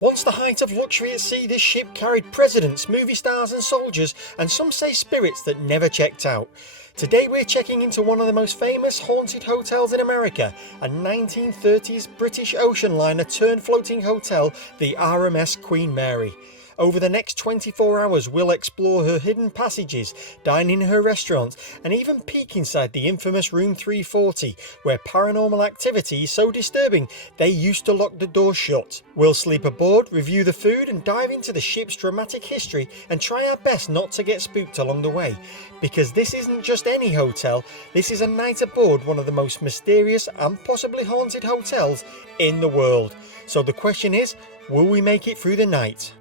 Once the height of luxury at sea, this ship carried presidents, movie stars and soldiers, and some say spirits that never checked out. Today we're checking into one of the most famous haunted hotels in America, a 1930s British ocean liner turned floating hotel, the RMS Queen Mary. Over the next 24 hours we'll explore her hidden passages, dine in her restaurants, and even peek inside the infamous room 340, where paranormal activity is so disturbing they used to lock the door shut. We'll sleep aboard, review the food, and dive into the ship's dramatic history and try our best not to get spooked along the way. Because this isn't just any hotel, this is a night aboard one of the most mysterious and possibly haunted hotels in the world. So the question is, will we make it through the night?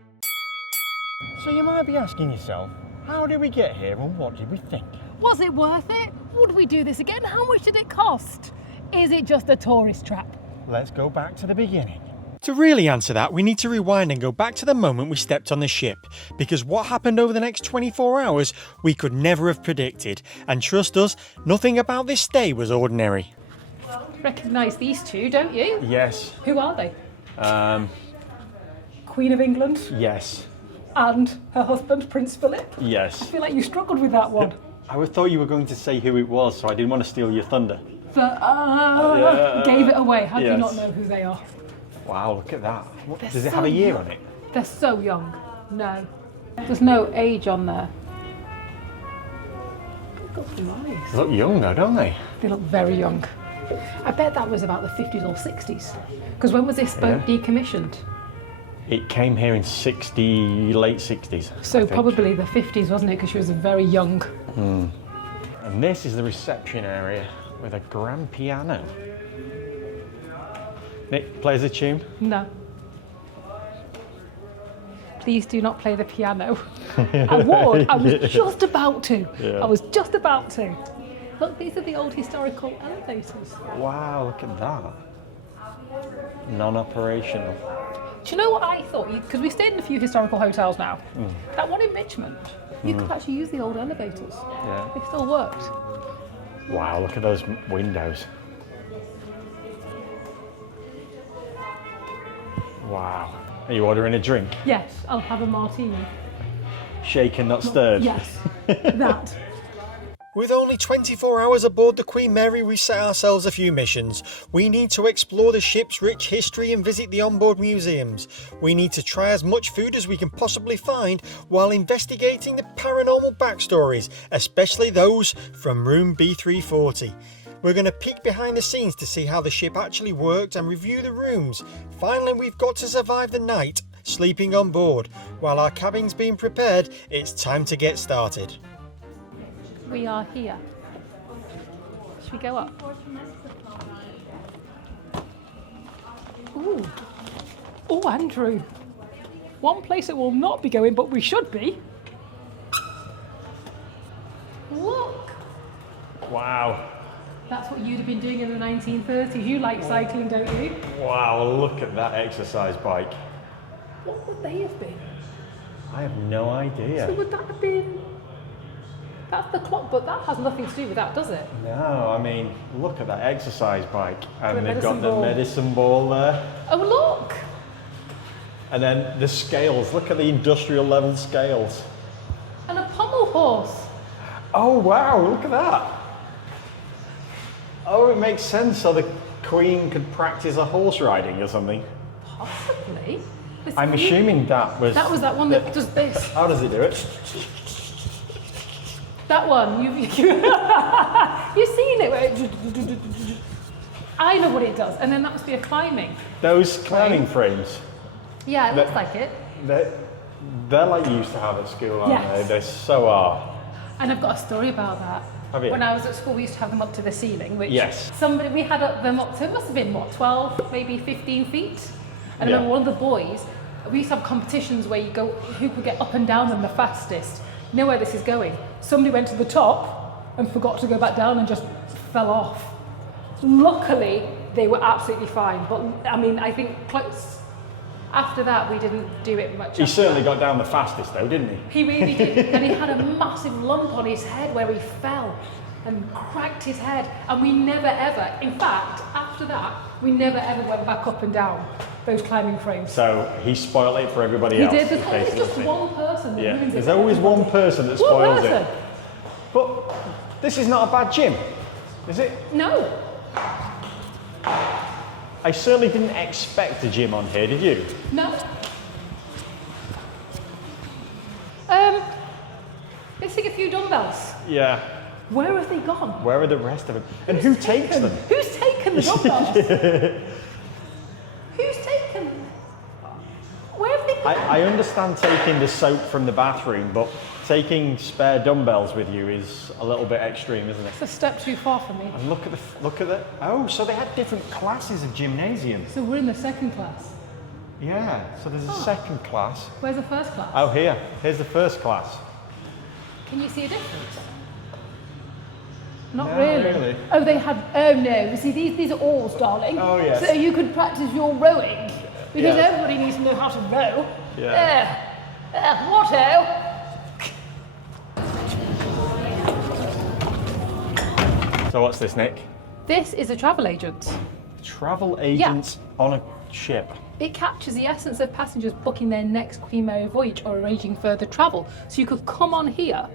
So you might be asking yourself, how did we get here and what did we think? Was it worth it? Would we do this again? How much did it cost? Is it just a tourist trap? Let's go back to the beginning. To really answer that, we need to rewind and go back to the moment we stepped on the ship, because what happened over the next 24 hours we could never have predicted, and trust us, nothing about this stay was ordinary. Recognise these two, don't you? Yes. Who are they? Queen of England Yes. and her husband, Prince Philip. I Yes. feel like you struggled with that one. I thought you were going to say who it was, so I didn't want to steal your thunder. But gave it away. How do you Yes. not know who they are? Wow, look at that. They're Does it so have a year young. on it? They're so young. No. There's no age on there. They've got some eyes. They look young though, don't they? They look very young. I bet that was about the 50s or 60s. Because when was this boat decommissioned? It came here in late 60s. So probably the 50s, wasn't it? Because she was very young. And this is the reception area with a grand piano. Nick, plays a tune. No. Please do not play the piano. I would. I was just about to. Yeah. I was just about to. Look, these are the old historical elevators. Wow, look at that. Non-operational. Do you know what I thought? Because we stayed in a few historical hotels now. That one in Richmond, you could actually use the old elevators. Yeah. They still worked. Wow, look at those windows. Wow. Are you ordering a drink? Yes, I'll have a martini. Shaken, not stirred? Yes, that. With only 24 hours aboard the Queen Mary, we set ourselves a few missions. We need to explore the ship's rich history and visit the onboard museums. We need to try as much food as we can possibly find while investigating the paranormal backstories, especially those from room B340. We're going to peek behind the scenes to see how the ship actually worked and review the rooms. Finally, we've got to survive the night, sleeping on board. While our cabin's being prepared, it's time to get started. We are here. Should we go up? Ooh. Oh, Andrew. One place that will not be going, but we should be. Look. Wow. That's what you'd have been doing in the 1930s. You like cycling, don't you? Wow, look at that exercise bike. What would they have been? I have no idea. So would that have been... That's the clock, but that has nothing to do with that, does it? No, I mean, look at that exercise bike. And The they've got medicine the ball. medicine ball there. Oh, look! And then the scales, look at the industrial level scales. And a pommel horse. Oh wow, look at that. Oh, it makes sense, so the Queen could practice a horse riding or something. Possibly. I'm assuming that was... That was that one that does this. How does it do it? That one. You've seen it. Where it... I know what it does. And then that must be a climbing. Those climbing frames, Yeah, it looks like it. they're like you used to have at school, aren't Yes. they? They so are. And I've got a story about that. Have you? When I was at school, we used to have them up to the ceiling, which Yes. we had them up to, it must have been, 12, maybe 15 feet? And I Yeah. remember one of the boys, we used to have competitions where you go, who could get up and down them the fastest. You know where this is going? Somebody went to the top and forgot to go back down and just fell off. Luckily, they were absolutely fine, but I mean, I think after that, we didn't do it much. He after certainly that. got down the fastest though, didn't he? He really did. And he had a massive lump on his head where he fell and cracked his head. And we never ever, in fact, after after that, we never ever went back up and down those climbing frames. So he spoiled it for everybody He else. did. There's always just one person that ruins it. There's always one person that One spoils person. it. But this is not a bad gym, is it? No. I certainly didn't expect a gym on here, did you? No. Let's take a few dumbbells. Yeah. Where have they gone? Where are the rest of them? And who takes them? Who's taken the dumbbells? Who's taken them? Where have they gone? I understand taking the soap from the bathroom, but taking spare dumbbells with you is a little bit extreme, isn't it? It's a step too far for me. And look at the. Oh, so they had different classes of gymnasium. So we're in the second class. Yeah. So there's a second class. Where's the first class? Oh, here. Here's the first class. Can you see a difference? Not No, really. Oh, they had. Oh no. You see, these are alls, darling. Oh, yes. So you could practice your rowing because Yes. everybody needs to know how to row. Yeah. What? So what's this, Nick? This is a travel agent. Travel agents on a ship. It captures the essence of passengers booking their next Queen Mary voyage or arranging further travel. So you could come on here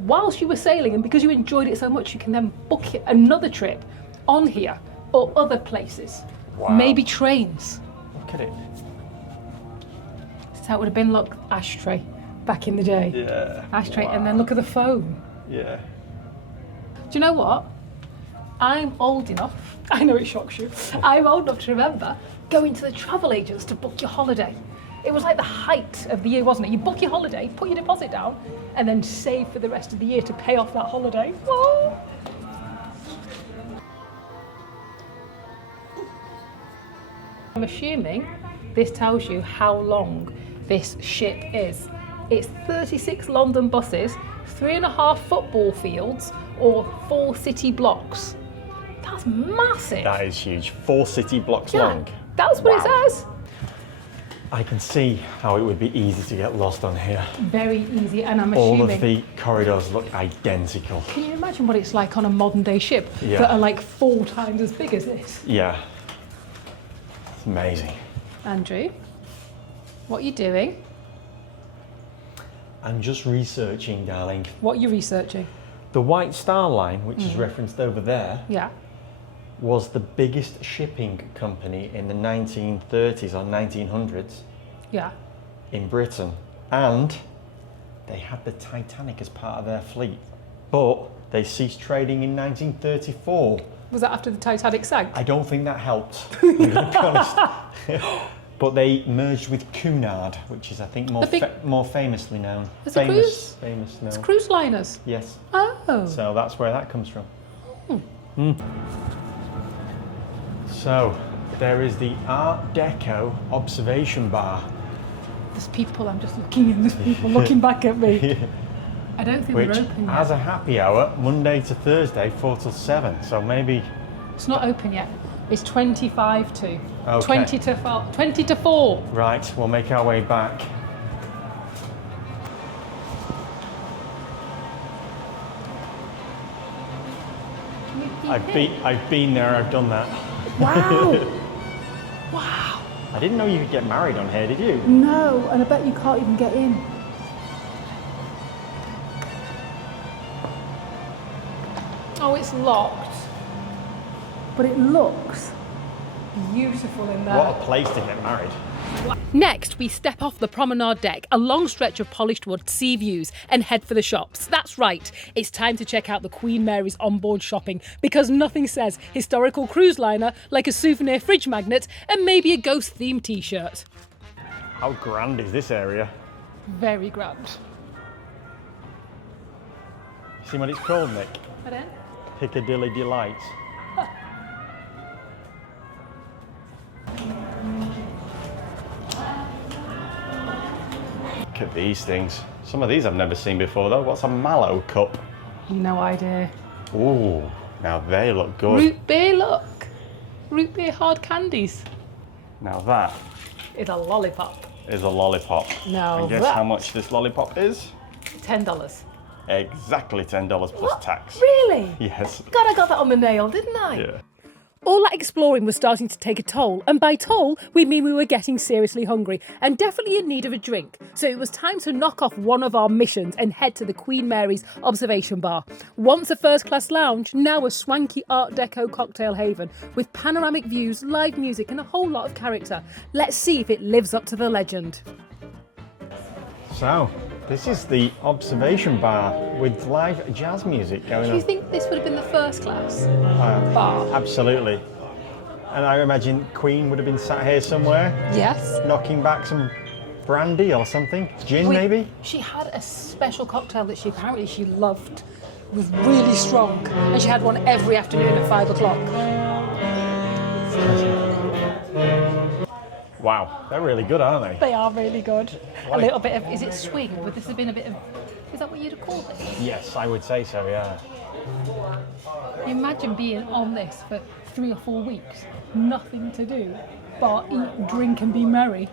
whilst you were sailing, and because you enjoyed it so much, you can then book another trip on here or other places. Wow. Maybe trains. Look at it. So it would have been, look, ashtray back in the day. Yeah. Ashtray, Wow. and then look at the phone. Yeah. Do you know what? I'm old enough, I know it shocks you, I'm old enough to remember going to the travel agents to book your holiday. It was like the height of the year, wasn't it? You book your holiday, put your deposit down, and then save for the rest of the year to pay off that holiday. Whoa. I'm assuming this tells you how long this ship is. It's 36 London buses, 3.5 football fields, or 4 city blocks. That's massive. That is huge. 4 city blocks Yeah, long. that's what Wow. it says. I can see how it would be easy to get lost on here. Very easy, and I'm All assuming. of the corridors look identical. Can you imagine what it's like on a modern day ship Yeah. that are like 4 times as big as this? Yeah. It's amazing. Andrew, what are you doing? I'm just researching, darling. What are you researching? The White Star Line, which is referenced over there, Yeah. was the biggest shipping company in the 1930s or 1900s Yeah. in Britain. And they had the Titanic as part of their fleet. But they ceased trading in 1934. Was that after the Titanic sank? I don't think that helped, I'm going to be honest. But they merged with Cunard, which is, I think, more The big- more famously known. Is it cruise? Famous known. It's cruise liners. Yes. Oh. So that's where that comes from. So there is the Art Deco observation bar, There's people, I'm just looking and there's people looking back at me. I don't think which they're open has yet. a happy hour Monday to Thursday, 4 till 7. So maybe It's not open yet. It's 25 to. Okay. 20 to 4. 20 to 4. right, we'll make our way back. I've been there. I've done that. Wow. Wow. I didn't know you could get married on here, did you? No, and I bet you can't even get in. Oh, it's locked. But it looks beautiful in there. What a place to get married. Next, we step off the promenade deck, a long stretch of polished wood sea views, and head for the shops. That's right, it's time to check out the Queen Mary's onboard shopping, because nothing says historical cruise liner like a souvenir fridge magnet and maybe a ghost-themed t-shirt. How grand is this area? Very grand. See what it's called, Nick? Pardon? Piccadilly Delight. Look at these things. Some of these I've never seen before though. What's a mallow cup? No idea. Ooh, now they look good. Root beer, look. Root beer hard candies. Now that It's a lollipop. is a lollipop. Now And guess that- how much this lollipop is? $10. Exactly $10 plus tax. Really? Yes. God, I got that on the nail, didn't I? Yeah. All that exploring was starting to take a toll, and by toll, we mean we were getting seriously hungry and definitely in need of a drink. So it was time to knock off one of our missions and head to the Queen Mary's Observation Bar. Once a first-class lounge, now a swanky Art Deco cocktail haven with panoramic views, live music and a whole lot of character. Let's see if it lives up to the legend. So, this is the observation bar with live jazz music going on. Do you think this would have been the first class bar? Absolutely. And I imagine Queen would have been sat here somewhere, Yes. knocking back some brandy or something. Gin, maybe? She had a special cocktail that she loved. It was really strong. And she had one every afternoon at 5 o'clock. Wow, they're really good, aren't they? They are really good. Why? A little bit of, is it swing? Would this have been a bit of, is that what you'd have called it? Yes, I would say so, yeah. Imagine being on this for 3 or 4 weeks, nothing to do but eat, drink and be merry.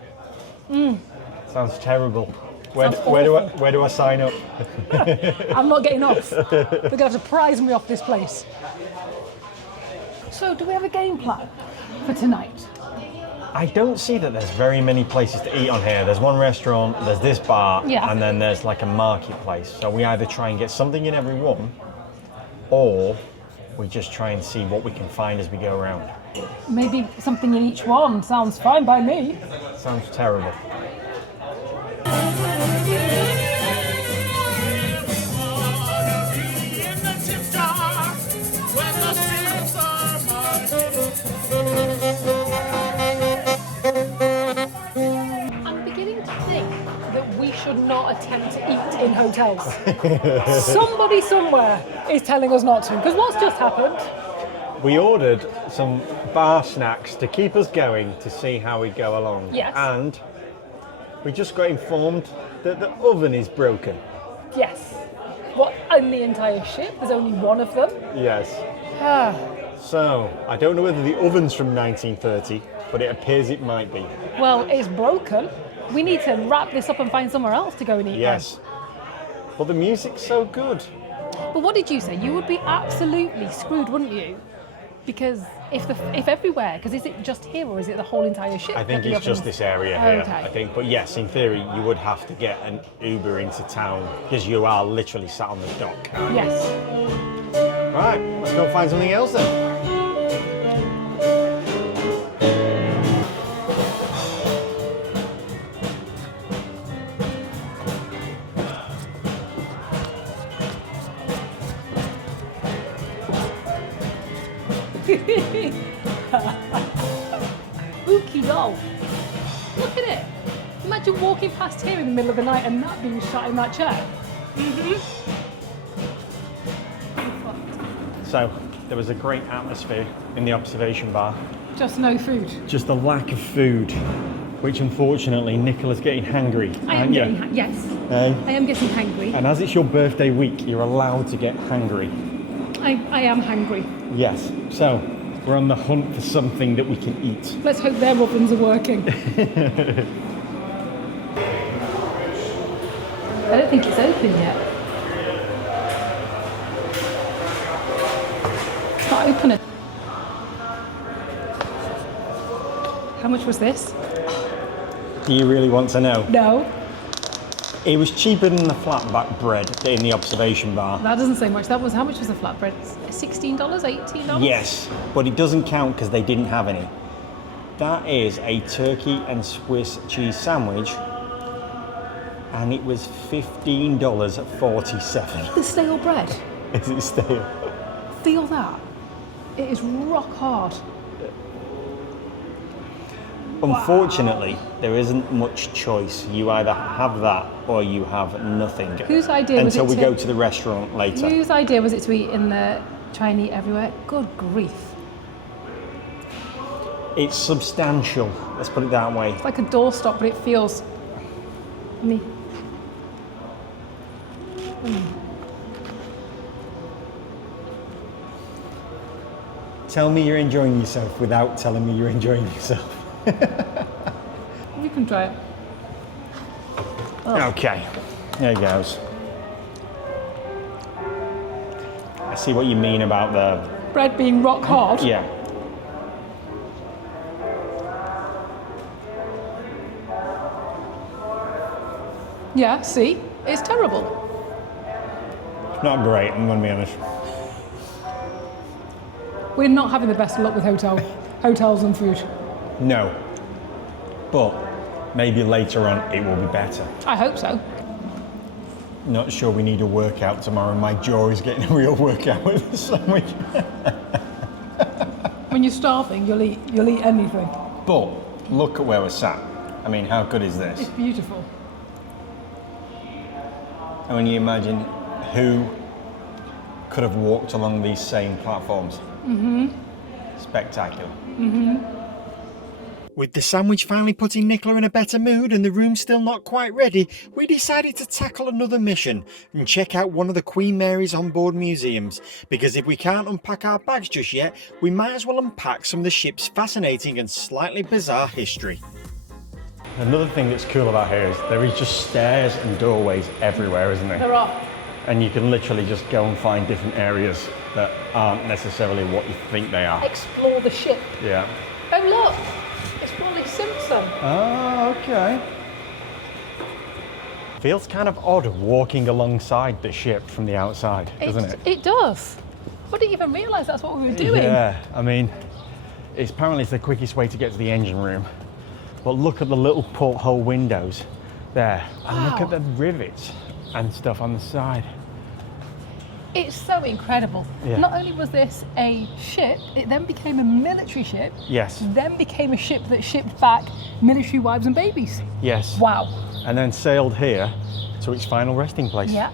Sounds terrible. Sounds Where do I sign up? I'm not getting off. They're going to have to prize me off this place. So, do we have a game plan for tonight? I don't see that there's very many places to eat on here. There's one restaurant, there's this bar, Yeah. and then there's like a marketplace. So we either try and get something in every one, or we just try and see what we can find as we go around. Maybe something in each one sounds fine by me. Sounds terrible. I'm beginning to think that we should not attempt to eat in hotels. Somebody somewhere is telling us not to, because what's just happened? We ordered some bar snacks to keep us going to see how we go along. Yes. And we just got informed that the oven is broken. Yes. What, in the entire ship? There's only one of them? Yes. Ah. So, I don't know whether the oven's from 1930, but it appears it might be. Well, it's broken. We need to wrap this up and find somewhere else to go and eat. Yes. But the music's so good. Then. But what did you say? You would be absolutely screwed, wouldn't you? Because if everywhere, because is it just here or is it the whole entire ship? I think that the it's just ovens- this area here. Okay. I think, but yes, in theory, you would have to get an Uber into town because you are literally sat on the dock. Yes. Right, let's go find something else then. Spooky doll. Look at it. Imagine walking past here in the middle of the night and that being shot in that chair. So, there was a great atmosphere in the observation bar. Just no food. Just the lack of food, which unfortunately Nicola's getting hangry. I am aren't you? getting yes. Eh? I am getting hangry. And as it's your birthday week, you're allowed to get hangry. I am hangry. Yes. So, we're on the hunt for something that we can eat. Let's hope their ovens are working. I don't think it's open yet. It's not open. How much was this? Do you really want to know? No, It was cheaper than the flatback bread in the observation bar. that doesn't say much. That was, how much was the flatbread? $16, $18? Yes, but it doesn't count because they didn't have any. That is a turkey and Swiss cheese sandwich, and it was $15.47. The stale bread. Is it stale? Feel that. It is rock hard. Unfortunately, there isn't much choice. You either have that or you have nothing. Whose idea was it Until we to- go to the restaurant later. Whose idea was it to eat in the try and eat everywhere? Good grief. It's substantial, let's put it that way. It's like a doorstop, but it feels me. Tell me you're enjoying yourself without telling me you're enjoying yourself. You can try it. Okay, there goes. I see what you mean about the, Bread being rock hard. yeah. Yeah, see? It's terrible. Not great, I'm gonna be honest. We're not having the best luck with hotels and food. No. But maybe later on it will be better. I hope so. Not sure we need a workout tomorrow. My jaw is getting a real workout with the sandwich. When you're starving, you'll eat anything. But look at where we're sat. I mean, how good is this? It's beautiful. And when you imagine who could have walked along these same platforms. Spectacular. With the sandwich finally putting Nicola in a better mood and the room still not quite ready, we decided to tackle another mission and check out one of the Queen Mary's onboard museums, because if we can't unpack our bags just yet, we might as well unpack some of the ship's fascinating and slightly bizarre history. Another thing that's cool about here is there is just stairs and doorways everywhere, isn't there? There are. And you can literally just go and find different areas that aren't necessarily what you think they are. Explore the ship. Yeah. Oh look, it's Wally Simpson. Oh, okay. Feels kind of odd walking alongside the ship from the outside, doesn't it? It does. I didn't even realise that's what we were doing. Yeah, I mean, apparently it's the quickest way to get to the engine room. But look at the little porthole windows there. And look Wow. at the rivets and stuff on the side. It's so incredible. Yeah. Not only was this a ship, it then became a military ship, Yes, then became a ship that shipped back military wives and babies. yes. Wow. And then sailed here to its final resting place. Yeah.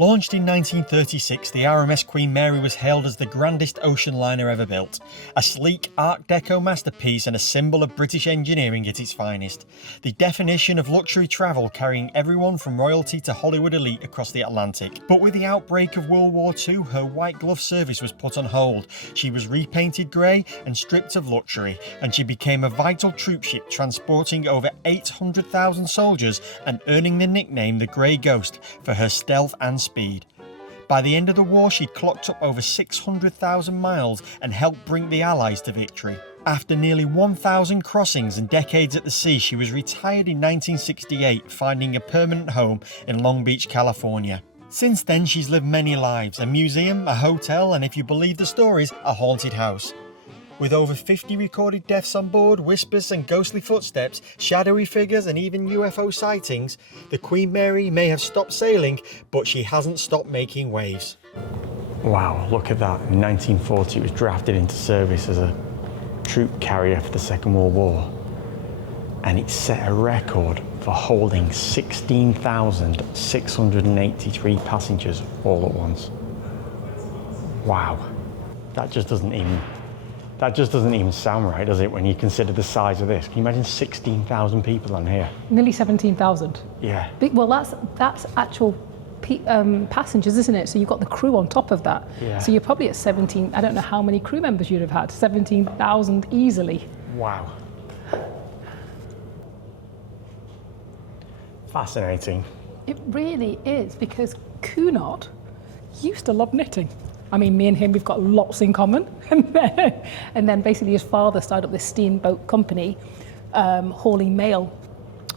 Launched in 1936, the RMS Queen Mary was hailed as the grandest ocean liner ever built, a sleek Art Deco masterpiece and a symbol of British engineering at its finest. The definition of luxury travel, carrying everyone from royalty to Hollywood elite across the Atlantic. But with the outbreak of World War II, her white glove service was put on hold. She was repainted grey and stripped of luxury, and she became a vital troop ship transporting over 800,000 soldiers and earning the nickname the Grey Ghost for her stealth and speed. By the end of the war, she'd clocked up over 600,000 miles and helped bring the Allies to victory. After nearly 1,000 crossings and decades at the sea, she was retired in 1968, finding a permanent home in Long Beach, California. Since then, she's lived many lives: a museum, a hotel, and if you believe the stories, a haunted house. With over 50 recorded deaths on board, whispers and ghostly footsteps, shadowy figures and even UFO sightings, the Queen Mary may have stopped sailing, but she hasn't stopped making waves. Wow, look at that. In 1940 it was drafted into service as a troop carrier for the Second World War. And it set a record for holding 16,683 passengers all at once. Wow. That just doesn't even sound right, does it, when you consider the size of this? Can you imagine 16,000 people on here? Nearly 17,000. Yeah. Well, that's actual passengers, isn't it? So you've got the crew on top of that. Yeah. So you're probably at 17. I don't know how many crew members you'd have had. 17,000 easily. Wow. Fascinating. It really is, because Cunard used to love knitting. I mean, me and him, we've got lots in common. And then basically his father started up this steamboat company, hauling mail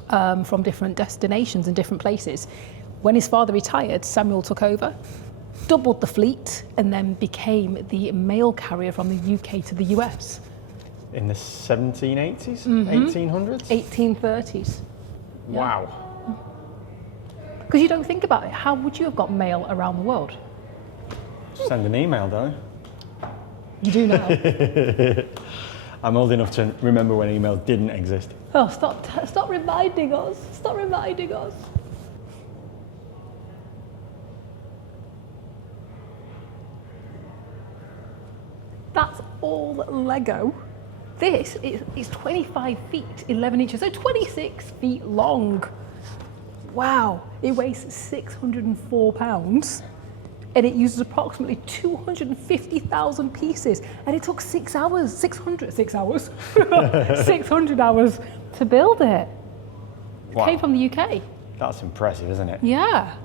from different destinations and different places. When his father retired, Samuel took over, doubled the fleet, and then became the mail carrier from the UK to the US. In the 1780s? 1800s? 1830s. Wow. Because you don't think about it, how would you have got mail around the world? Send an email, don't You do now. I? I'm old enough to remember when email didn't exist. Oh, stop reminding us. Stop reminding us. That's all Lego. This is 25 feet, 11 inches, so 26 feet long. Wow, it weighs 604 pounds. And it uses approximately 250,000 pieces. And it took 6 hours, 600 hours to build it. Wow. It came from the UK. That's impressive, isn't it? Yeah.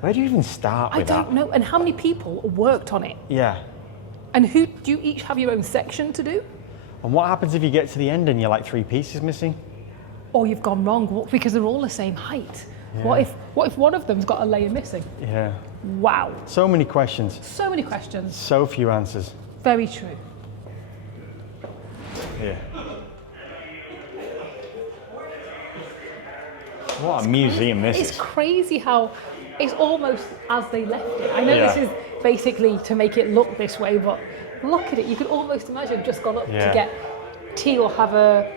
Where do you even start I with that? don't know. And how many people worked on it? Yeah. And who do you each have your own section to do? And what happens if you get to the end and you're like 3 pieces missing? Or you've gone wrong because they're all the same height. What if one of them's got a layer missing? Yeah. Wow. So many questions. So many questions. So few answers. Very true. Yeah. What a museum this It's is. crazy how it's almost as they left it. I know Yeah. this is basically to make it look this way, but look at it. You could almost imagine just gone up Yeah. to get tea or have a...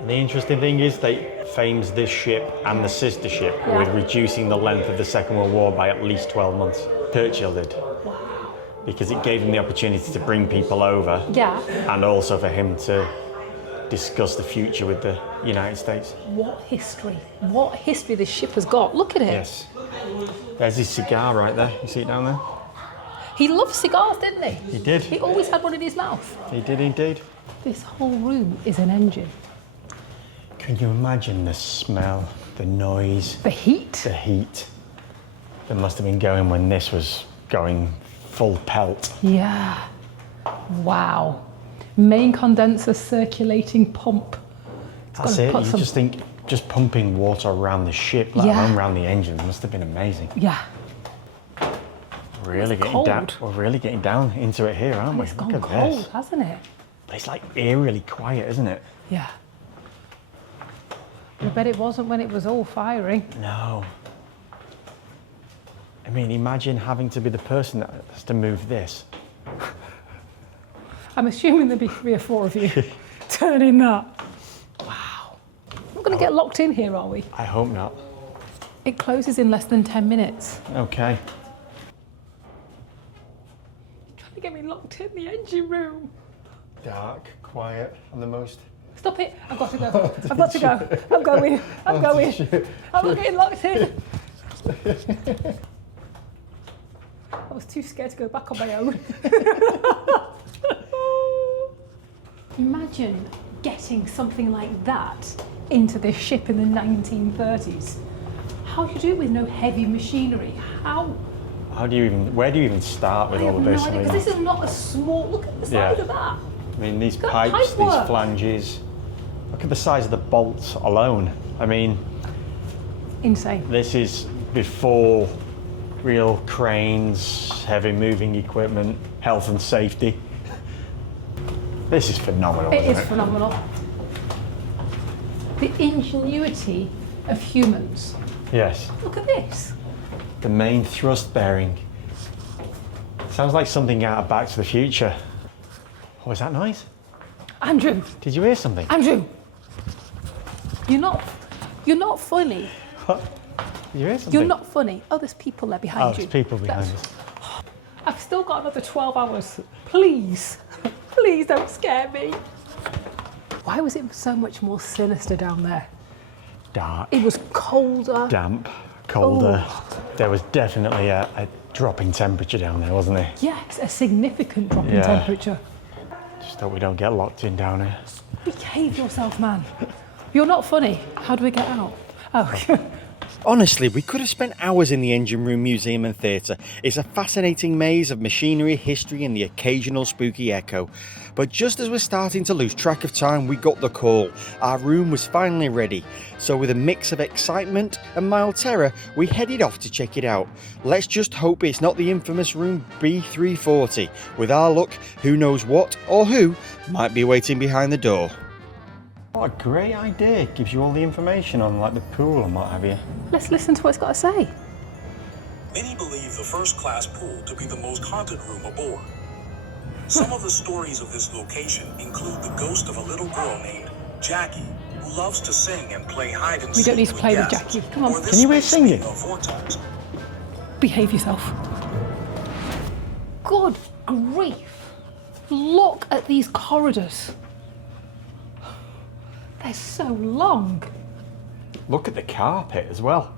And the interesting thing is they frames this ship and the sister ship with reducing the length of the Second World War by at least 12 months. Churchill did. Wow. Because it gave him the opportunity to bring people over. Yeah. And also for him to discuss the future with the United States. What history this ship has got. Look at it. Yes. There's his cigar right there. You see it down there? He loved cigars, didn't he? He did. He always had one in his mouth. He did indeed. This whole room is an engine. Can you imagine the smell, the noise, The heat. the heat that must have been going when this was going full pelt? Yeah. Wow. Main condenser circulating pump. That's it. You just think just pumping water around the ship, let alone around the engine, must have been amazing. Yeah. Really getting down. We're really getting down into it here, aren't we? It's gone cold, hasn't it? It's like eerily quiet, isn't it? Yeah. I bet it wasn't when it was all firing. No. I mean, imagine having to be the person that has to move this. I'm assuming there'd be 3 or 4 of you turning that. Wow. We're going to get locked in here, are we? I hope not. It closes in less than 10 minutes. Okay. Trying to get me locked in the engine room. Dark, quiet, and the most... Stop it. I've got to go. I've got to go. I'm going. I'm going. I'm not getting locked in. I was too scared to go back on my own. Imagine getting something like that into this ship in the 1930s. How do you do it with no heavy machinery? How? Where do you even start with all of this? I have no idea, because this is not a small... Look at the size of that. I mean, these Look at pipes, pipe these work. flanges. Look at the size of the bolts alone. I mean, Insane. this is before real cranes, heavy moving equipment, health and safety. This is phenomenal. It isn't is phenomenal. The ingenuity of humans. Yes. Look at this. The main thrust bearing. Sounds like something out of Back to the Future. What was that noise? Andrew. Did you hear something? Andrew. You're not funny. What? Did you hear something? You're not funny. Oh, there's people there behind Oh, you. there's people behind That's- us. I've still got another 12 hours. Please. Please don't scare me. Why was it so much more sinister down there? Dark, It was colder. damp, colder. There was definitely a drop in temperature down there, wasn't there? Yes, a significant drop in Yeah. temperature. Just hope we don't get locked in down here. Behave yourself, man. You're not funny. How do we get out? Oh, Honestly, we could have spent hours in the engine room, museum and theatre. It's a fascinating maze of machinery, history and the occasional spooky echo. But just as we're starting to lose track of time, we got the call. Our room was finally ready. So with a mix of excitement and mild terror, we headed off to check it out. Let's just hope it's not the infamous room B340. With our luck, who knows what or who might be waiting behind the door. What a great idea. Gives you all the information on like the pool and what have you. let's listen to what it's got to say. Many believe the first-class pool to be the most haunted room aboard. Some of the stories of this location include the ghost of a little girl named Jackie, who loves to sing and play hide and seek. We don't need to play with guests, Jackie. Come on. or this Can you hear space singing? being a vortex. Behave yourself. Good grief. Look at these corridors. They're so long. Look at the carpet as well.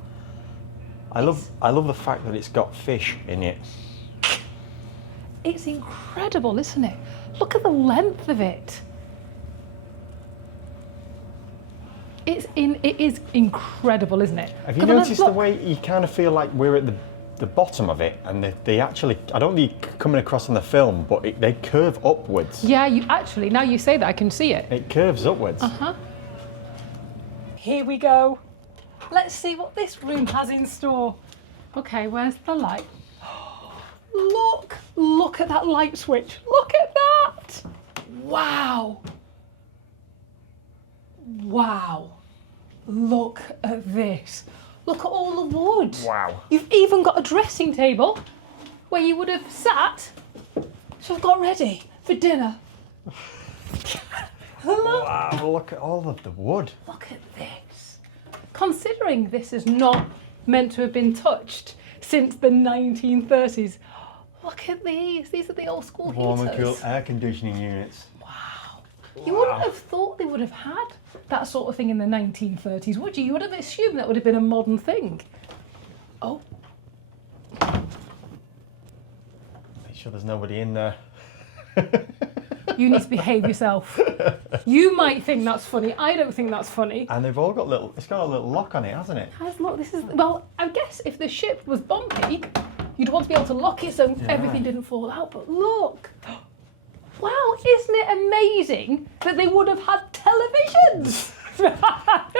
I love the fact that it's got fish in it. It's incredible, isn't it? Look at the length of it. It is incredible, isn't it? Have you noticed the way you kind of feel like we're at the bottom of it, and they actually, I don't think coming across on the film, but they curve upwards. Yeah, you actually, now you say that, I can see it. It curves upwards. Uh-huh. Here we go. Let's see what this room has in store. Okay, where's the light? Look at that light switch. Look at that. Wow. Wow. Look at this. Look at all the wood. Wow. You've even got a dressing table where you would have sat. So I've got ready for dinner. Wow, look at all of the wood. Look at this. Considering this is not meant to have been touched since the 1930s, look at these. These are the old school Warm and heaters. cool air conditioning units. Wow. You wouldn't have thought they would have had that sort of thing in the 1930s, would you? You would have assumed that would have been a modern thing. Oh. Make sure there's nobody in there. You need to behave yourself. You might think that's funny. I don't think that's funny. And they've all got it's got a little lock on it, hasn't it? Look, this is, well, I guess if the ship was bumpy, you'd want to be able to lock it so everything didn't fall out. But look. Wow, isn't it amazing that they would have had televisions?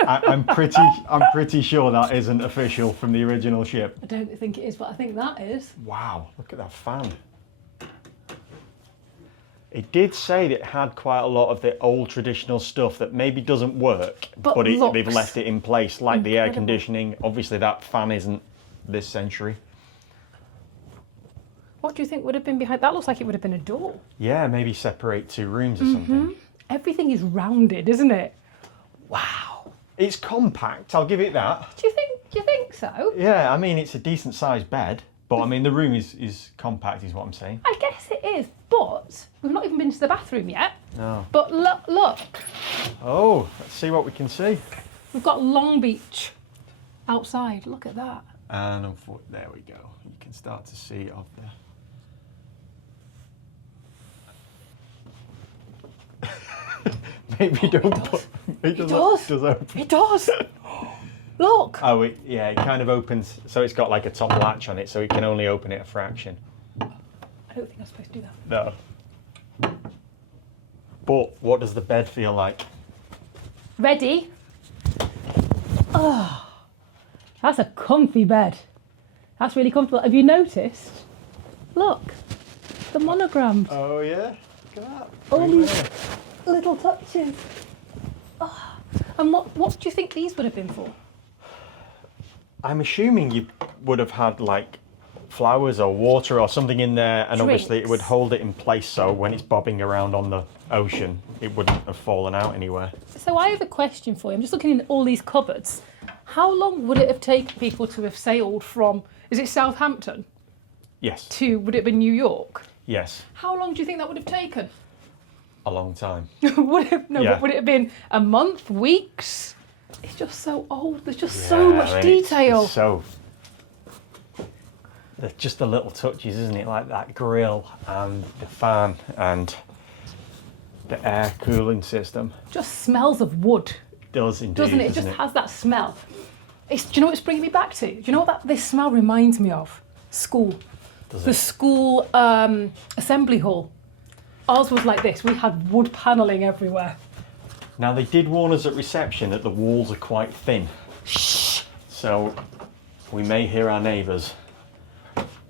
I'm pretty sure that isn't official from the original ship. I don't think it is, but I think that is. Wow, look at that fan. It did say that it had quite a lot of the old traditional stuff that maybe doesn't work, But they've looks left it in place, like the air incredible. conditioning. Obviously that fan isn't this century. What do you think would have been behind? That looks like it would have been a door. Yeah, maybe separate two rooms or something. Everything is rounded, isn't it? Wow. It's compact, I'll give it that. Do you think so? Yeah, I mean, it's a decent sized bed, but I mean, the room is compact is what I'm saying. I guess it is, but we've not even been to the bathroom yet. No. But look, Oh, let's see what we can see. we've got Long Beach outside. Look at that. And there we go. You can start to see of the... Maybe don't put... It does. open. It does. Look. Oh, yeah, it kind of opens, so it's got like a top latch on it, so it can only open it a fraction. I don't think I'm supposed to do that. No. But what does the bed feel like? Ready? Oh, that's a comfy bed. That's really comfortable. Have you noticed? Look, the monogram. Oh, yeah? Look at that. All these little touches. Oh. And what do you think these would have been for? I'm assuming you would have had like flowers or water or something in there, and obviously it would Drinks. hold it in place so when it's bobbing around on the ocean, it wouldn't have fallen out anywhere. So I have a question for you. I'm just looking in all these cupboards. How long would it have taken people to have sailed from, is it Southampton, Yes. to, would it have been New York? Yes. How long do you think that would have taken? A long time. Would it have been a month, weeks? It's just so old. There's just so Yeah, much I mean, detail. it's so... They're just the little touches, isn't it? Like that grill and the fan and the air cooling system. Just smells of wood, It does indeed, doesn't it? It just has that smell. Do you know what it's bringing me back to? Do you know what this smell reminds me of? School. Does The it? school assembly hall. Ours was like this. We had wood panelling everywhere. Now, they did warn us at reception that the walls are quite thin. Shh. So we may hear our neighbours,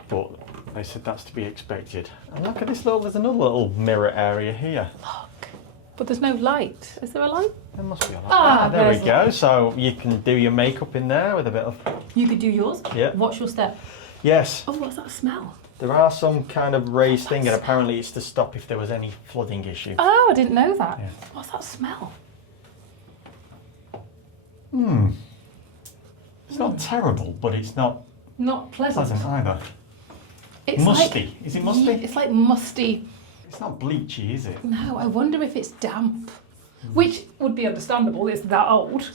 but they said that's to be expected. And look at this there's another little mirror area here. Look. But there's no light. Is there a light? There must be a light. Ah, there we there's go. light. So you can do your makeup in there with a bit of... You could do yours. Yeah. Watch your step. Yes, Oh, what's that smell? there are some kind of raised thing, and apparently it's to stop if there was any flooding issue. Oh, I didn't know that. Yeah. What's that smell? It's not terrible, but it's not Not pleasant. pleasant either. It's Musty. Like, Is it musty? It's like musty. It's not bleachy, is it? No, I wonder if it's damp. Which would be understandable, it's that old.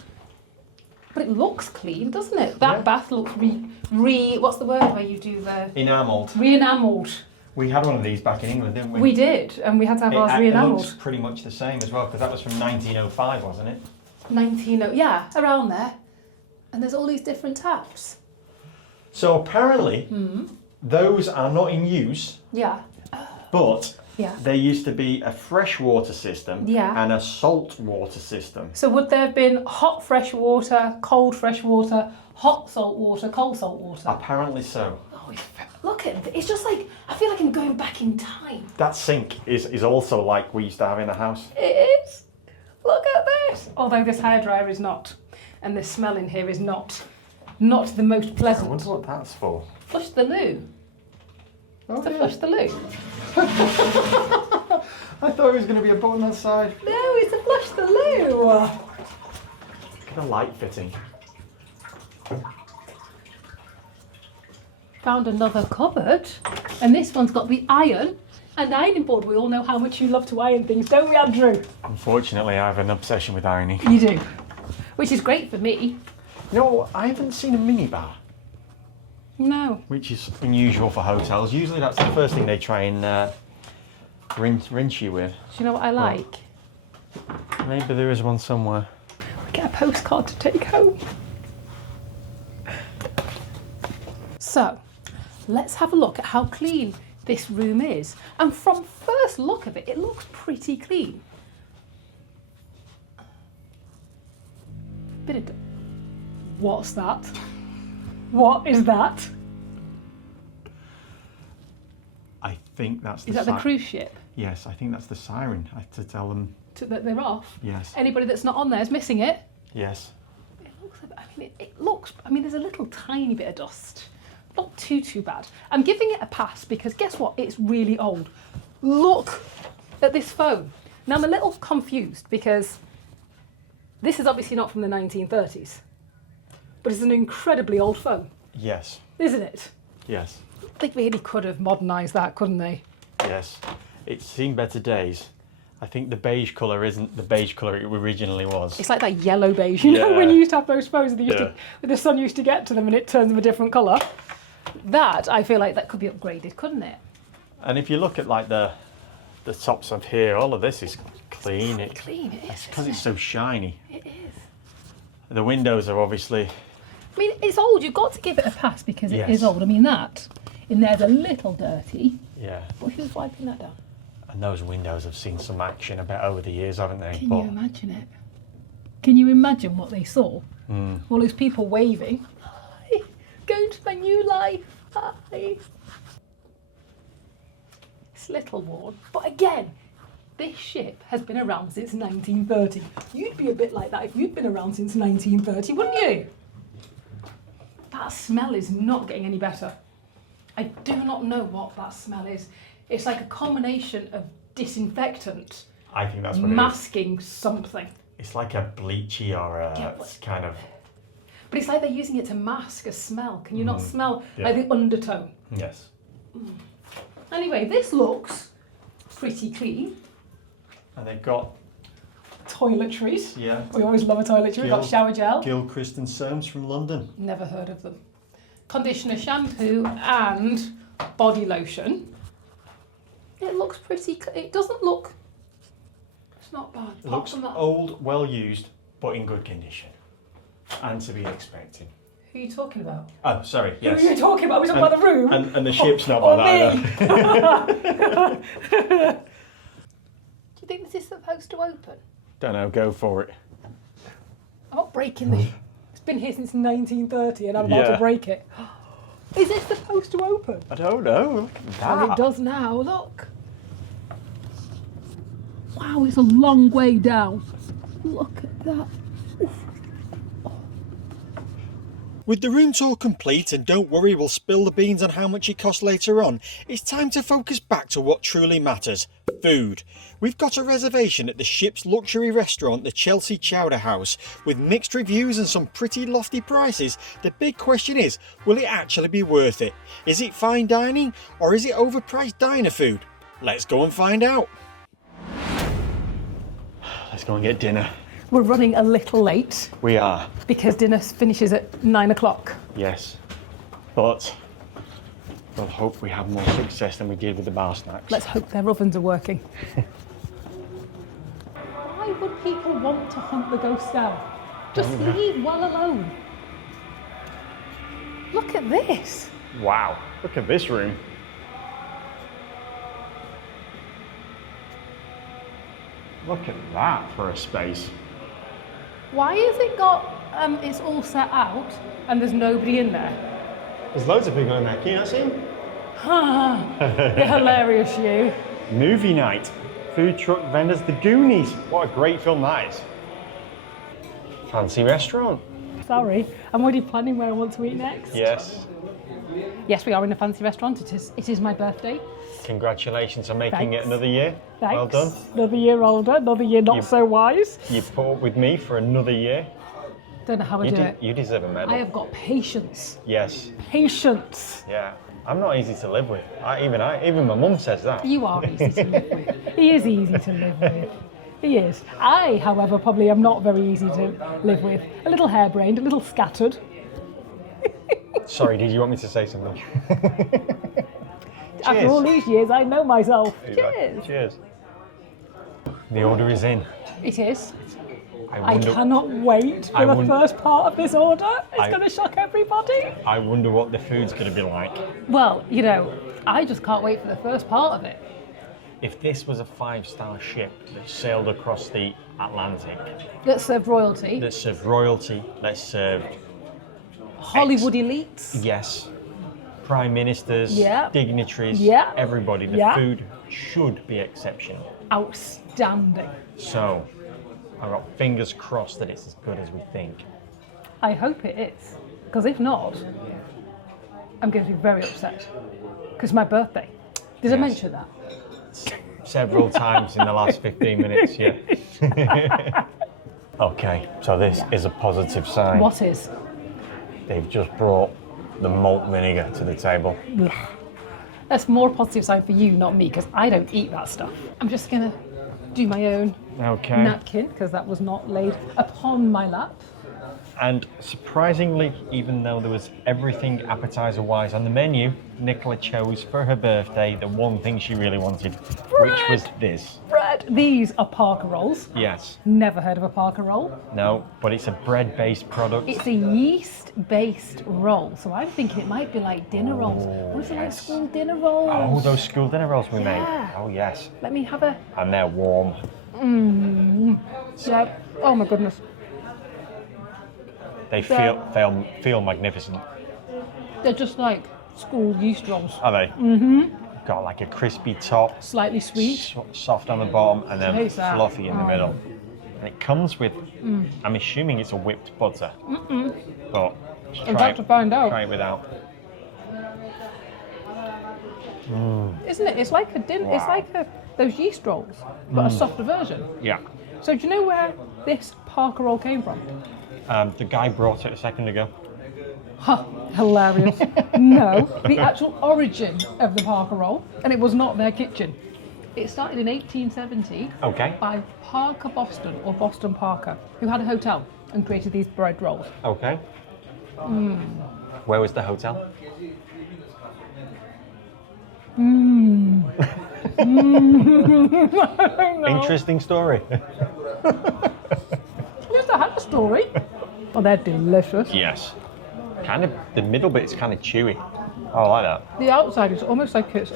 But it looks clean, doesn't it? That Yeah. bath looks what's the word where you do the... Enamelled. Re-enamelled. We had one of these back in England, didn't we? We did, and we had to have ours It looks re-enamelled. pretty much the same as well, because that was from 1905, wasn't it? 19... Yeah, around there. And there's all these different taps. So apparently, those are not in use, Yeah. but Yeah. There used to be a freshwater system Yeah. and a salt water system. So would there have been hot fresh water, cold fresh water, hot salt water, cold salt water? Apparently so. Oh, look at it. It's just like, I feel like I'm going back in time. That sink is also like we used to have in the house. It is. Look at this. Although this hairdryer is not, and the smell in here is not the most I pleasant. wonder what that's for. Flush the loo. Oh, To flush the loo. I thought it was going to be a button that side. No, it's to flush the loo. Look at the light fitting. Found another cupboard, and this one's got the iron and ironing board. We all know how much you love to iron things, don't we, Andrew? Unfortunately, I have an obsession with ironing. You do. Which is great for me. You know, I haven't seen a minibar, No. which is unusual for hotels. Usually that's the first thing they try and rinse you with. Do you know what I like? Maybe there is one somewhere. Get a postcard to take home. So, let's have a look at how clean this room is. And from first look of it, it looks pretty clean. Bit of... What's that? What is that? I think that's the Is that the cruise ship? Yes, I think that's the siren. I had to tell them. That they're off? Yes. Anybody that's not on there is missing it. Yes. It looks, it looks, I mean, there's a little tiny bit of dust. Not too bad. I'm giving it a pass because guess what? It's really old. Look at this phone. Now I'm a little confused because this is obviously not from the 1930s, but it's an incredibly old phone, Yes. isn't it? Yes. They really could have modernised that, couldn't they? Yes. It's seen better days. I think the beige colour isn't the beige colour it originally was. It's like that yellow beige, you know, when Yeah. you used to have those phones and the sun used to get to them and it turns them a different colour. That, I feel like that could be upgraded, couldn't it? And if you look at like the tops of here, all of this is clean. Clean, it is. Because it's so shiny. It is. The windows are obviously. I mean, it's old. You've got to give it a pass because it Yes. is old. I mean, that in there's a little dirty. Yeah. But who's wiping that down? And those windows have seen some action a bit over the years, haven't they? Can you imagine it? Can you imagine what they saw? All those people waving. Hi, going to my new life. Hi. It's a little worn. But again, this ship has been around since 1930. You'd be a bit like that if you'd been around since 1930, wouldn't you? That smell is not getting any better. I do not know what that smell is. It's like a combination of disinfectant I think that's what it is. masking something. It's like a bleachy or a Yeah, what- kind of. But it's like they're using it to mask a smell. Can you not smell Yeah. like the undertone? Yes. Anyway, this looks pretty clean. And they've got. Toiletries. Yeah. We always love a toiletry. We've got shower gel. Gilchrist and Soames from London. Never heard of them. Conditioner, shampoo, and body lotion. It looks pretty. It doesn't look. It's not bad. It Apart looks from that, old, well used, but in good condition. And to be expected. who are you talking about? Oh, sorry, yes. Who are you talking about? We're talking about the room. And the ship's not or by me. that either. Do you think this is supposed to open? Don't know, go for it. I'm not breaking this. It's been here since 1930 and I'm about to Yeah. break it. Is it supposed to open? I don't know, look at that. Oh, it does now, look. Wow, it's a long way down. Look at that. With the room tour complete, and don't worry, we'll spill the beans on how much it costs later on, it's time to focus back to what truly matters: food. We've got a reservation at the ship's luxury restaurant, the Chelsea Chowder House. With mixed reviews and some pretty lofty prices, the big question is, will it actually be worth it? Is it fine dining, or is it overpriced diner food? Let's go and find out. Let's go and get dinner. We're running a little late We are, because dinner finishes at 9 o'clock. yes. But we'll hope we have more success than we did with the bar snacks. Let's hope their ovens are working. Why would people want to hunt the ghost down? Just leave well alone. Look at this. Wow, look at this room. Look at that for a space. Why has it got, it's all set out and there's nobody in there? There's loads of people in there. Can you not see them? You're hilarious, you. Movie night. Food truck vendors, The Goonies. What a great film that is. Fancy restaurant. Sorry, I'm already planning where I want to eat next. Yes. Yes, we are in a fancy restaurant. It is my birthday. Congratulations on making it Thanks. another year. Thanks. Well done. Another year older, another year not so wise. You put up with me for another year. Don't know how I do it. You deserve a medal. I have got patience. Yes. Patience. Yeah. I'm not easy to live with. Even my mum says that. You are easy to live with. He is easy to live with. He is. I, however, probably am not very easy to live with. A little harebrained, a little scattered. Sorry, did you want me to say something? After all these years, I know myself. Cheers. Cheers. Cheers. The order is in. It is. I wonder- cannot wait for I the wonder- first part of this order. It's I- going to shock everybody. I wonder what the food's going to be like. Well, you know, I just can't wait for the first part of it. If this was a 5-star ship that sailed across the Atlantic, That served royalty, that served royalty, that served, Hollywood elites. yes, prime ministers, Yeah. dignitaries, Yeah. everybody, the Yeah. food should be exceptional. Outstanding. So, I've got fingers crossed that it's as good as we think. I hope it is. Because if not, I'm going to be very upset. Because my birthday. Did I Yes. mention that? Several times in the last 15 minutes, yeah. Okay, so this is a positive sign. What is? They've just brought the malt vinegar to the table. That's more positive sign for you, not me, because I don't eat that stuff. I'm just going to do my own Okay. napkin, because that was not laid upon my lap. And surprisingly, even though there was everything appetizer-wise on the menu, Nicola chose for her birthday the one thing she really wanted, which was this. Bread. These are Parker rolls. Yes. Never heard of a Parker roll. No, but it's a bread-based product. It's a yeast-based roll, so I'm thinking it might be like dinner rolls. What is it like yes. school dinner rolls? Oh, those school dinner rolls we made. Yeah. Oh, yes. Let me have a. And they're warm. Yeah. Oh my goodness. They feel magnificent. They're just like school yeast rolls. Are they? Mm-hmm. Got like a crispy top, Slightly sweet. soft on the bottom, and then Taste that. fluffy in the middle. And it comes with, I'm assuming it's a whipped butter. But I'm about to find out. Try it without. Isn't it? It's like a din. It's Wow. like those yeast rolls, but a softer version. Yeah. So do you know where this Parker roll came from? The guy brought it a second ago. Ha! Hilarious. No, the actual origin of the Parker roll, and it was not their kitchen. It started in 1870 Okay. by Parker Boston, or Boston Parker, who had a hotel and created these bread rolls. Okay. Where was the hotel? Interesting story. Yes, I had a story. Oh, they're delicious. Yes. Kind of, the middle bit's kind of chewy. Oh, I like that. The outside is almost like it's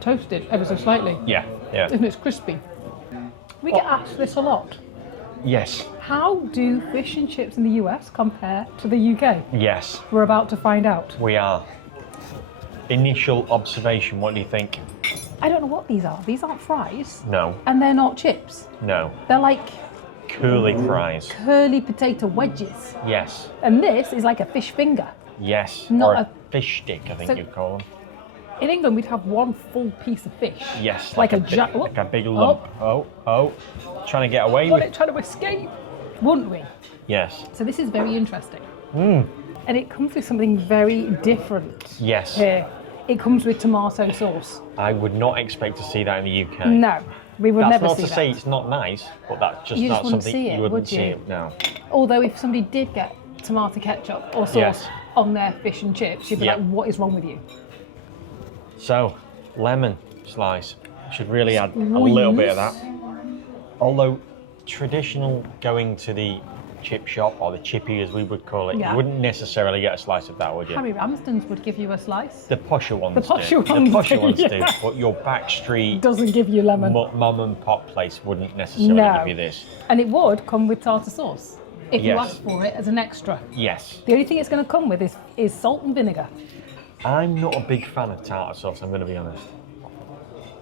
toasted ever so slightly. Yeah, yeah. Isn't it? It's crispy. We get asked this a lot. Yes, How do fish and chips in the US compare to the UK? yes, We're about to find out. we are. Initial observation, what do you think? I don't know what these are. These aren't fries. No, And they're not chips. no. They're like Curly fries. curly potato wedges. Yes, And this is like a fish finger. yes. Not or a a- fish stick, I think So- you'd call them. In England, we'd have one full piece of fish. Yes, Like a like a big lump. Oh, trying to get away Want with. it trying to escape, wouldn't we? Yes, So this is very interesting. And it comes with something very different yes. here. It comes with tomato sauce. I would not expect to see that in the UK. No, we would That's never not see to that. say it's not nice, but that's just You not just wouldn't something see it, you wouldn't would see. you? It, no. Although if somebody did get tomato ketchup or sauce Yes. on their fish and chips, you'd be Yeah. like, what is wrong with you? So, lemon slice. Should really add a little bit of that. Although traditional going to the chip shop, or the chippy as we would call it, Yeah. you wouldn't necessarily get a slice of that, would you? Harry Ramsden's would give you a slice. The posher ones The posher do. ones The posher do, ones yeah. do. But your back street Doesn't give you lemon. mum and pop place wouldn't necessarily No. give you this. And it would come with tartar sauce if you Yes. asked for it as an extra. Yes. The only thing it's going to come with is salt and vinegar. I'm not a big fan of tartar sauce, I'm going to be honest.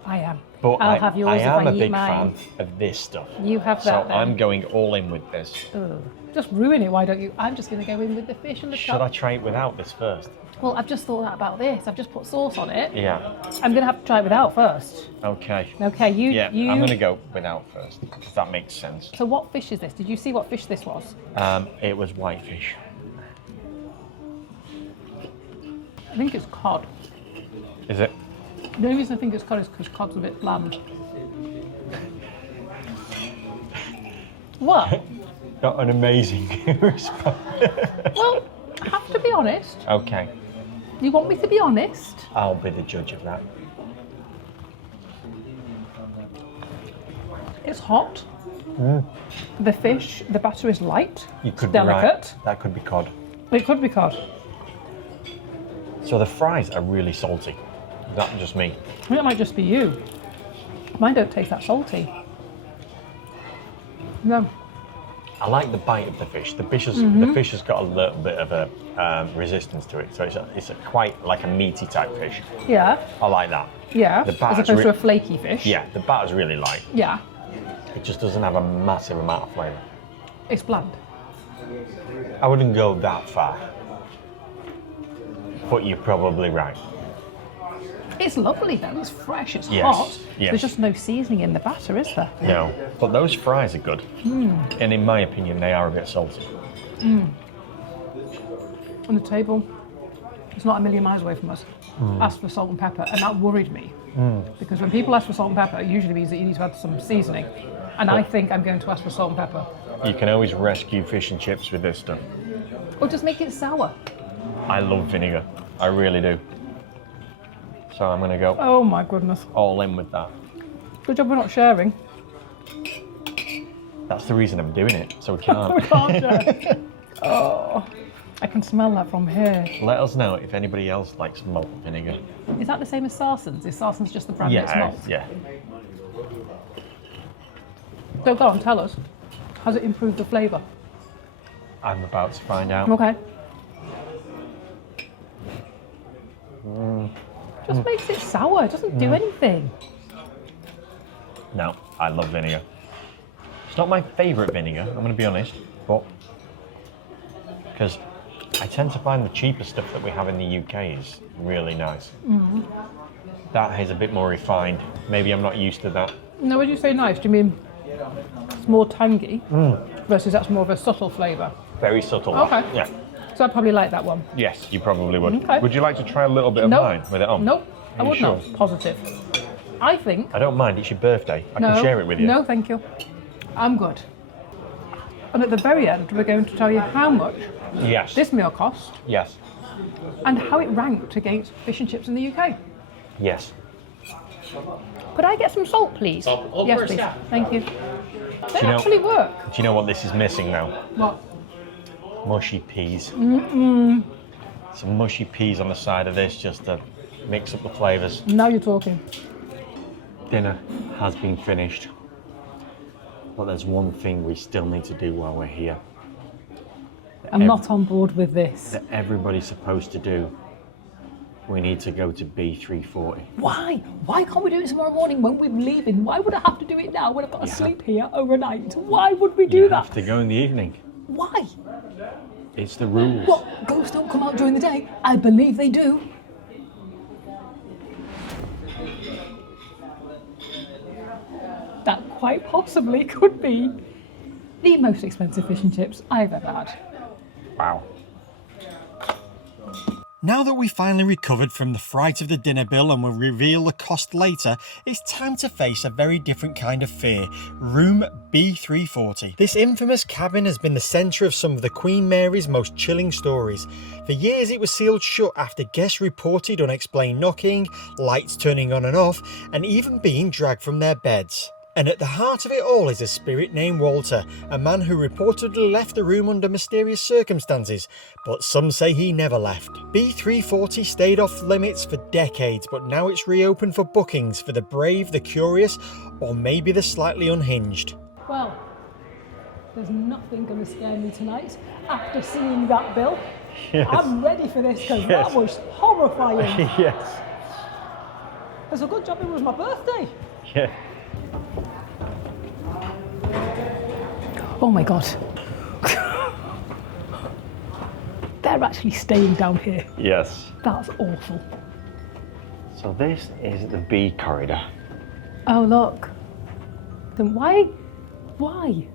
I am. But I'll have yours I if am I a eat big mine. fan of this stuff. You have that So then. I'm going all in with this. Ugh. Just ruin it, why don't you? I'm just going to go in with the fish and the Should I chop. try it without this first? Well, I've just thought about this. I've just put sauce on it. Yeah. I'm going to have to try it without first. Okay. Okay, you. Yeah, I'm going to go without first, if that makes sense. So what fish is this? Did you see what fish this was? It was whitefish. I think it's cod. Is it? The only reason I think it's cod is because cod's a bit bland. What? Got an amazing response. Well, I have to be honest. Okay, You want me to be honest? I'll be the judge of that. It's hot. The fish, the batter is light. You could It's be right. delicate. That could be cod. It could be cod. So the fries are really salty. Is that just me? I think it might just be you. Mine don't taste that salty. No. I like the bite of the fish. The fish has got a little bit of a resistance to it, so it's a quite like a meaty type fish. Yeah. I like that. Yeah. The As batter's opposed to a flaky fish. Yeah, the batter's really light. Yeah. It just doesn't have a massive amount of flavour. It's bland. I wouldn't go that far, but you're probably right. It's lovely though. It's fresh. It's Yes, hot. yes. There's just no seasoning in the batter, is there? No, but those fries are good, and in my opinion, they are a bit salty. On the table, it's not a million miles away from us. Asked for salt and pepper, and that worried me because when people ask for salt and pepper, it usually means that you need to add some seasoning. And I think I'm going to ask for salt and pepper. You can always rescue fish and chips with this stuff. Or just make it sour. I love vinegar, I really do. So I'm gonna go Oh my goodness. all in with that. Good job we're not sharing. That's the reason I'm doing it, so we We can't. can't share. Oh, I can smell that from here. Let us know if anybody else likes malt vinegar. Is that the same as Sarson's? Is Sarson's just the brand it's malt? Yeah. So go on, tell us. Has it improved the flavour? I'm about to find out. Okay. Just makes it sour. It doesn't do anything. No, I love vinegar. It's not my favourite vinegar, I'm going to be honest, but because I tend to find the cheaper stuff that we have in the UK is really nice. That is a bit more refined. Maybe I'm not used to that. No, when you say nice, do you mean it's more tangy versus that's more of a subtle flavour? Very subtle. Okay. Yeah. So I'd probably like that one. Yes, you probably would. Okay. Would you like to try a little bit of Nope. mine with it on? Nope, I Are you would sure? not. Positive. I think. I don't mind, it's your birthday. I No. can share it with you. No, thank you. I'm good. And at the very end, we're going to tell you how much Yes. this meal cost Yes. and how it ranked against fish and chips in the UK. Yes. Could I get some salt, please? Of Yes, course, please. yeah. Thank you. They you know- actually work. Do you know what this is missing now? What? Mushy peas. Some mushy peas on the side of this just to mix up the flavours. Now you're talking. Dinner has been finished. But there's one thing we still need to do while we're here. I'm not on board with this. That everybody's supposed to do. We need to go to B340. Why? Why can't we do it tomorrow morning when we're leaving? Why would I have to do it now when I've got to Yeah. sleep here overnight? Why would we do You that? have to go in the evening. Why? It's the rules. What? Ghosts don't come out during the day? I believe they do. That quite possibly could be the most expensive fish and chips I've ever had. Wow. Now that we've finally recovered from the fright of the dinner bill and will reveal the cost later, it's time to face a very different kind of fear, room B340. This infamous cabin has been the centre of some of the Queen Mary's most chilling stories. For years it was sealed shut after guests reported unexplained knocking, lights turning on and off, and even being dragged from their beds. And at the heart of it all is a spirit named Walter, a man who reportedly left the room under mysterious circumstances, but some say he never left. B340 stayed off limits for decades, but now it's reopened for bookings for the brave, the curious, or maybe the slightly unhinged. Well, there's nothing going to scare me tonight after seeing that bill. Yes. I'm ready for this because Yes. that was horrifying. Yes. It's a good job it was my birthday. Yeah. Oh my God. They're actually staying down here. Yes. That's awful. So this is the B corridor. Oh, look. Then why? Why? And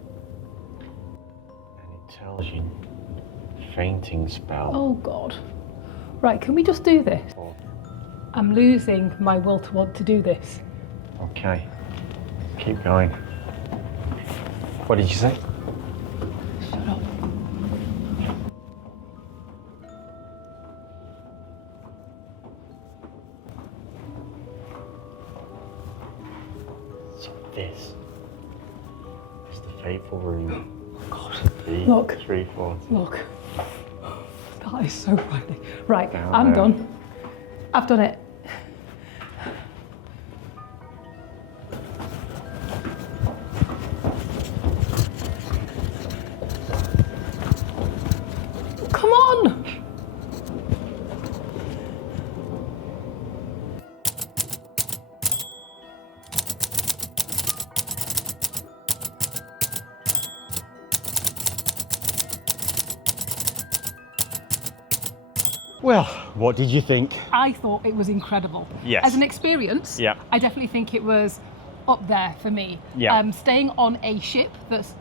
it tells you fainting spell. Oh God. Right, can we just do this? I'm losing my will to want to do this. Okay. Keep going. What did you say? Shut up. So this is the fateful room. God. B Look. 340. Look. That is so frightening. Right, Down I'm there. done. I've done it. Come on! Well, what did you think? I thought it was incredible. Yes. As an experience, Yeah. I definitely think it was up there for me. Yeah. Staying on a ship that's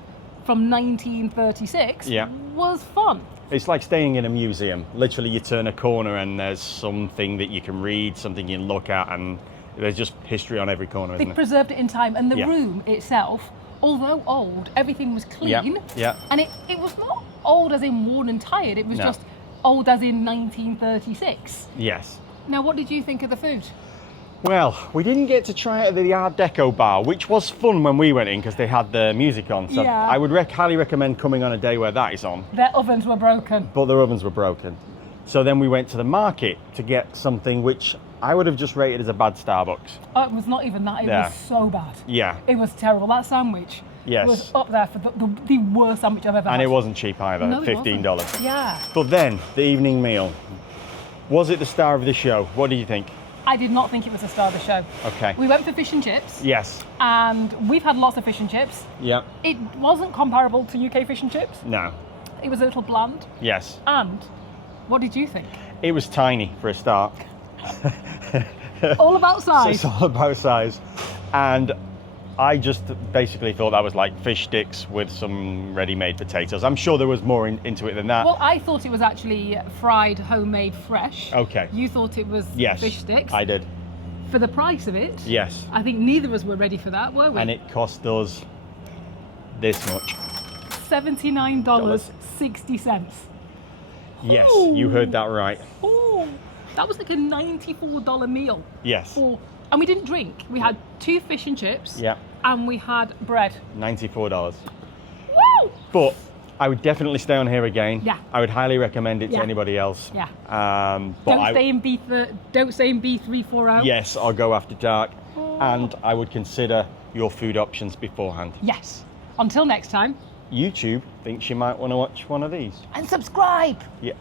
from 1936 Yeah. was fun. It's like staying in a museum. Literally, you turn a corner and there's something that you can read, something you can look at, and there's just history on every corner, They isn't it? preserved it in time, and the Yeah. room itself, although old, everything was clean. Yeah, yeah. And it was not old as in worn and tired, it was No. just old as in 1936. Yes. Now, what did you think of the food? Well, we didn't get to try it at the Art Deco bar, which was fun when we went in because they had the music on. So Yeah. I would highly recommend coming on a day where that is on. Their ovens were broken. But their ovens were broken. So then we went to the market to get something which I would have just rated as a bad Starbucks. Oh, it was not even that, it Yeah. was so bad. Yeah. It was terrible. That sandwich Yes. was up there for the worst sandwich I've ever had. And it wasn't cheap either, No, it $15. wasn't. Yeah. But then, the evening meal. Was it the star of the show? What do you think? I did not think it was the star of the show. Okay. We went for fish and chips, Yes. and we've had lots of fish and chips. Yeah. It wasn't comparable to UK fish and chips. No. It was a little bland. Yes. And what did you think? It was tiny for a start. All about So size. it's all about size. And I just basically thought that was like fish sticks with some ready-made potatoes. I'm sure there was more into it than that. Well, I thought it was actually fried, homemade, fresh. Okay. You thought it was Yes. fish sticks. I did. For the price of it. Yes. I think neither of us were ready for that, were we? And it cost us this much. $79.60. Yes, you heard that right. Oh, that was like a $94 meal. Yes. And we didn't drink. We had 2 fish and chips. Yeah. And we had bread. $94. Woo! But I would definitely stay on here again. Yeah. I would highly recommend it to Yeah. anybody else. Yeah. But Don't stay in B340. yes, I'll go after dark. And I would consider your food options beforehand. Yes. Until next time. YouTube thinks you might want to watch one of these. And subscribe. Yeah.